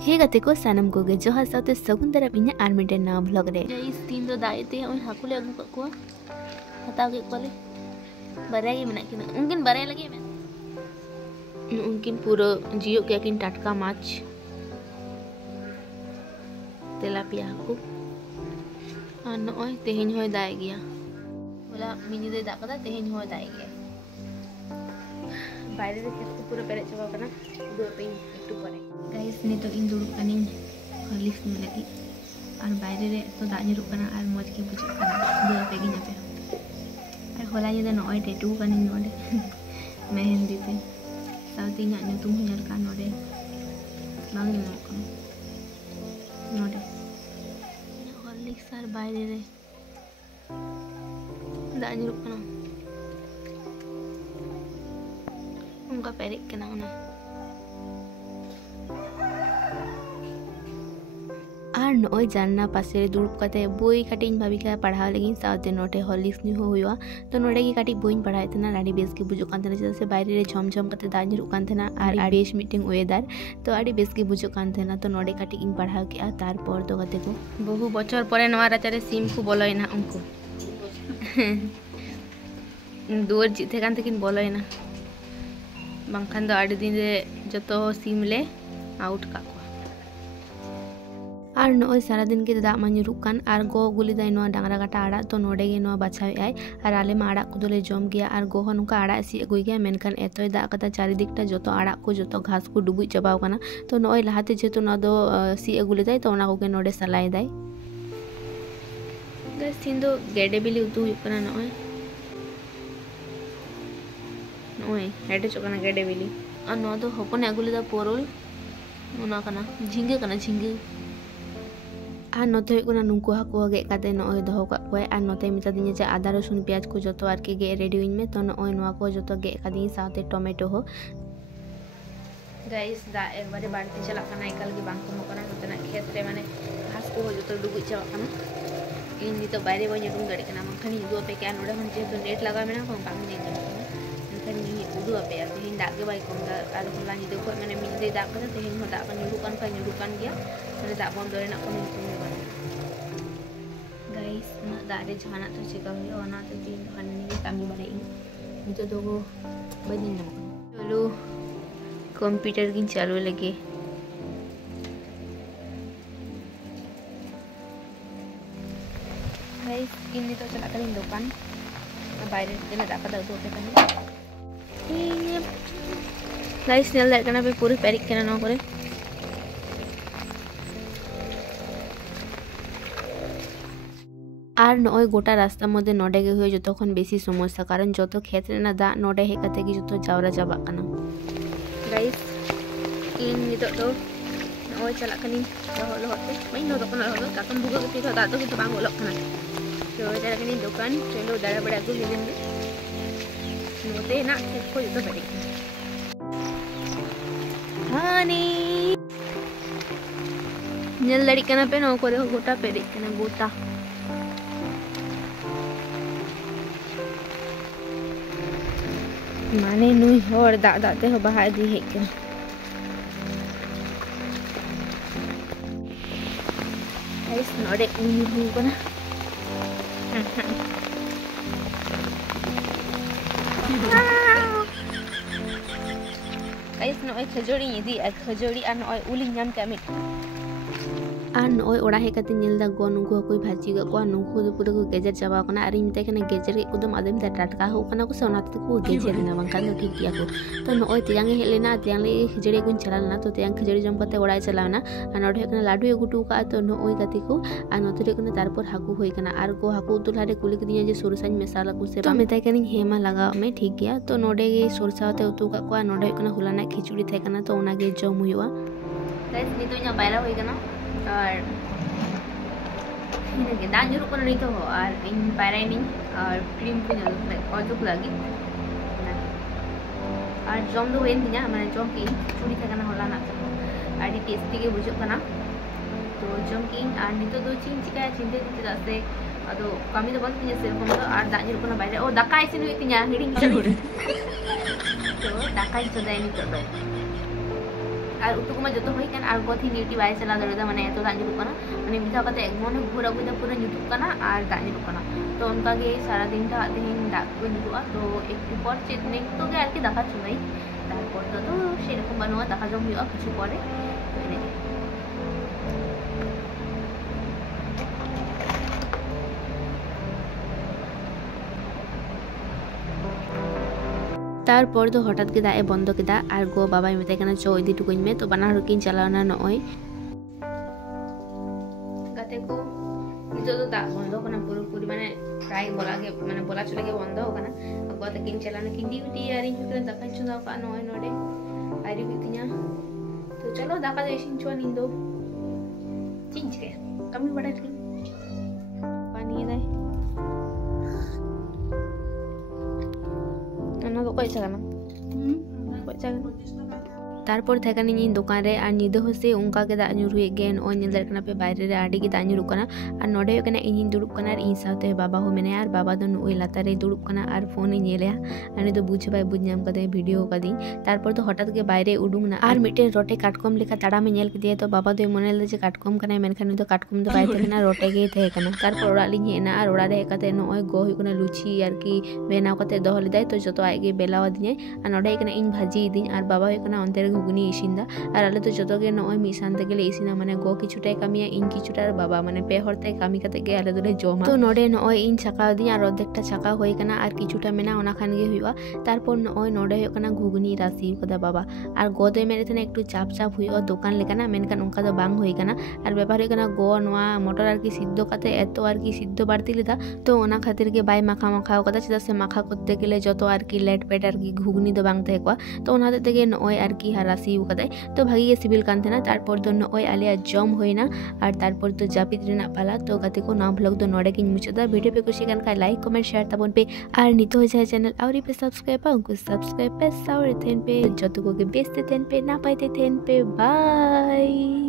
हे गाते को सानम को जोहार साथे सगुन दाराम इन्या आर मिटे नाम ब्लॉग रे गाइस तीन दो दाएते ओय हाकु ले अगु को हताव के कोले बारे गे मेना किना उनकिन बारे लगे में उनकिन पूरा जियो के किन टटका माछ तेलापिया हाकु आ नय तेहेन होय दाय गया बोला मिनी दे दाकदा तेहेन होय दाय गया बाहर रे खेत को पूरा पेरे चबा कना दो पे एकटू परे गाइस नितो इन दुड़ुब कनी हॉर्लिक्स में लगी और बाहर रे तो दाग निरुक कना और मौज के बुझ कना दो पे गिना पे और होला ये नय टेटू कनी नोडे मेहंदी पे साउथ इना नुतुम हल का नोडे बांग नो कना नोडे हॉर्लिक्स और बाहर रे दाग निरुक कना उनका पेरिक के नाम है आर नय जानना पासे दुड़ुब कते बोई काटिन भाभी का पढ़ा लगी साथे नोटे हॉर्लिक्स न्यू हुआ तो नोडे की काटी बोइन पढ़ाए तना आडी बेस के बुझो कान तना जैसे बाहर रे झमझम कते दाग निरुक कान तना आर बेस मीटिंग वेदर तो आडी बेस के बुझो कान तना तो नोडे काटी इन पढ़ा के आ तार पर तो कते को बहु बचर परे नवा राचारे सिम को बोलयना उनको दुवर जिते कान तकिन बोलयना बांखान दो आठ दिन रे जतो सिम ले आउट का और नय सारा दिन के दाग मा निरुक कान और गो गुली दाय नो डांगरा काटा आड़ा तो नोडे गे नो बाछावे आय और आले मा आड़ा को दोले जम गया और गो नुका आड़ा सी अगुई गया मेनखान एतोय दाग कता चारिदिकटा जतो आड़ा को जतो घास को डुबुई चबाव काना तो नय लाहाते जेतो ना दो सी अगुले दाय तो ओना कोगे नोडे सलाय दाय गाइस तीन दो गेडे बिली उतु हुई काना नय नय हेडे चोकाना गेडे बिली और नो दो हपने अगुले दा पोरोल ओना काना झिंगे और नोते नुकु हाको गे काते नय दहो का कोय और नोते मिता दिने जे आदा रसुन प्याज को जतो आर के गे रेडी हुइन में तो नय नोआ को जतो गे कादी साथे टमेटो हो गाइस दा एक बारे बाड़ती चला काना एकाल के बांग को कना नोते ना खेत रे माने घास को जतो डुबुई चावा काना इन तो बारे बय डुंग दड़ी काना मखनी दो पे क्या नोडे मन जे तो नेट लगा मेना को काम नहीं जम मखनी उदु अपे आर हिन दाग के बाई कोम दा आर होला नि दो को माने मिन दे दाग कना तेहिन हो दाग निरुकान गया माने दाग बन दरे ना को नि गाइस ना दारे जहाना तो चिका हुई ना तो दिन खाने कमी बड़े नितो दो बदिन ना चलो कंप्यूटर की चालू लगे गाइस इन तो चला करिन दुकान बाहर दिन दाका दा दो पे कनी गाइस नेल दार कना पे पूरे पेरिक केना न करे और नय गोटा रास्ता मध्य नोडे गे हुए जतखन बेसी समस्या कारण जतो खेत रेना दा नोडे हे कते कि जतो जावरा जाबा कना गाइस इन नितो तो नय चला कनी लहत मई नो दोकान लहत काकन बुगा के तो दा तो कि बांग ओलक कना तो चला कनी दुकान चलो दाड़ा बड़ा को हिजन में नोते ना खेत को जतो बड़ी हानी नेल लड़ी कना पे नो करे गोटा पेरी कना गोटा माने नुई हर दाग दाते हो बहा दी हेक गाइस नोडे उनी हु कोना गाइस नोय खजोड़ी इदी खजोड़ी और नोय उली नाम के मिट और नय ओड़ा हे कते नेल दा गो नुकु कोई भाजी ग को नुकु दो पूरा को गेजर चाबा कना अरे मिते कने गेजर के एकदम आदम दा टटका हो कना को सोना को गेजर ना बंका तो ठीक किया को तो नय तियांग हे लेना तियांग ले खिजड़ी को चला ना तो तियांग खिजड़ी जम कते ओड़ा चलाना और नोडे कने लाडू गुटू का तो नय गति को और नोते कने तारपर हाकू होई कना और को हाकू उतुल हारे कुली दिया जे सोरसाñ मसाला को से तो मिते कने हेमा लगा में ठीक गया तो नोडे गे सोरसाते उतु का को नोडे कने हुलाना खिचड़ी थे कना तो ओना गे जम हुआ गाइस नितो nya बायरा होई कना और इनके दाग जरूर करना नहीं तो हो और इन पैराइनिंग और क्रीम को जरूर और जो लगी और जम दो वेन दिना माने जम की चुड़ी थकना होला ना आडी टेस्टी के बुझो कना तो जम की और नितो दो चिन चिका चिंते चिंते दसे अदो कमी तो बंद तिना सेरकम दो और दाग जरूर करना बाहर ओ दाका इसिन हुई तिना हिडिंग तो दाका ही चदाय नितो दो और उतु को जो हई और गो थी ड्यूटी बै चला दाड़ा मैं एत दाग जुरुकना मैं मिधा एमन घूर अगुदा पूरा जुटुकना और दाग जुरुकना तो उनका सारा दिन तेहन दाग को जुरुआ तो एक पर चेक नितो के दाका चुनाई तारपर तो सेरकम बनवा दाका जम हुआ किछु परे तो इने तारपर तो हठात के दाए बंद केदा और गो बाबा मेताई चो इदी टुकुኝ में तो बना हरकिन चलाना नय गाते को नितो तो दाग बंद कना पूरी माने प्राय बोला चले के बंद कना गते किन चलाना किन ड्यूटी यार इन दाका चुना का नय नोडे आरी बितिया तो चलो दाका दे इसिन चो निंदो चिंच के कमी बड़ा ठीक पानी दाई तो कैसा तारपर थेकानी दुकान रे और निदा हसे उनका के दाग ᱧᱩᱨᱩᱭᱮᱫ गे नॉय नेल दाड़ा पे बाहर रे आड़ी के दाग ᱧᱩᱨᱩᱜ कना और नोडे इन दुड़ुब कना और इन साथे बाबा हो मेने और बाबा दो नुई लातार रे दुड़ुब कना और फोन नेलेया और तो बुझ बाय बुझ नाम कदे वीडियो कदी तारपर तो हठात के बाहर उडुंगना और मिटे रोटे काटकम लेखा ताड़ा में नेल केदिया तो बाबा दो मनेल जे काटकम कना मेनखान तो काटकम दो बाय थेना रोटे गे थे कना तारपर ओड़ा लिኝ हेना और ओड़ा रे कते नॉय गो हुई कना लुची और की बेनाव कते दोहो लेदाय तो जतो आगे बेलावा दिने और नोडे कना इन भाजी इदिन और बाबा हुई कना अंते रे घुगनी इसिनदा और आले तो जो के नॉय मिसान ते गेले इसिना माने गो किछुटाय कामिया इन किछुटा और बाबा माने पे हरते कामी कते गे आले दोले जमा तो नोडे नॉय इन छका दी और अर्धेकटा छका होई कना और किछुटा मेना ओना खान गे हुआ तारपर नॉय नोडे हुई कना घुगनी राशि कदा बाबा और गो दे मेरे थने एकटू चाप चाप हुई दुकान लेकना मेनखान उनका दो बांग होई कना और बेपार हुई कना गो नोआ मटर आर की सिद्ध कते एतो आर की सिद्ध बाड़ती लेदा तो ओना खातिर के बाय माखा माखा कदा चेदा से माखा करते गेले जतो आर की लेट पेट आर की घुगनी दो बांग तहे को तो ओना ते गे नॉय आर की राशि कदाय तो भागी गे सिबिल कान थेना तारपर दो नॉय आलिया जम होइना और तारपर तो जापित रेना पाला तो गाते को ना ब्लॉग दो नोडे किन मुचादा वीडियो पे कुछ कान का लाइक कमेंट शेयर तबन पे और नितो हो जाए चैनल और पे सब्सक्राइब उनको सब्सक्राइब पे साउर थेन पे जतो को के बेचते थेन पे ना पाइते थेन पे बाय।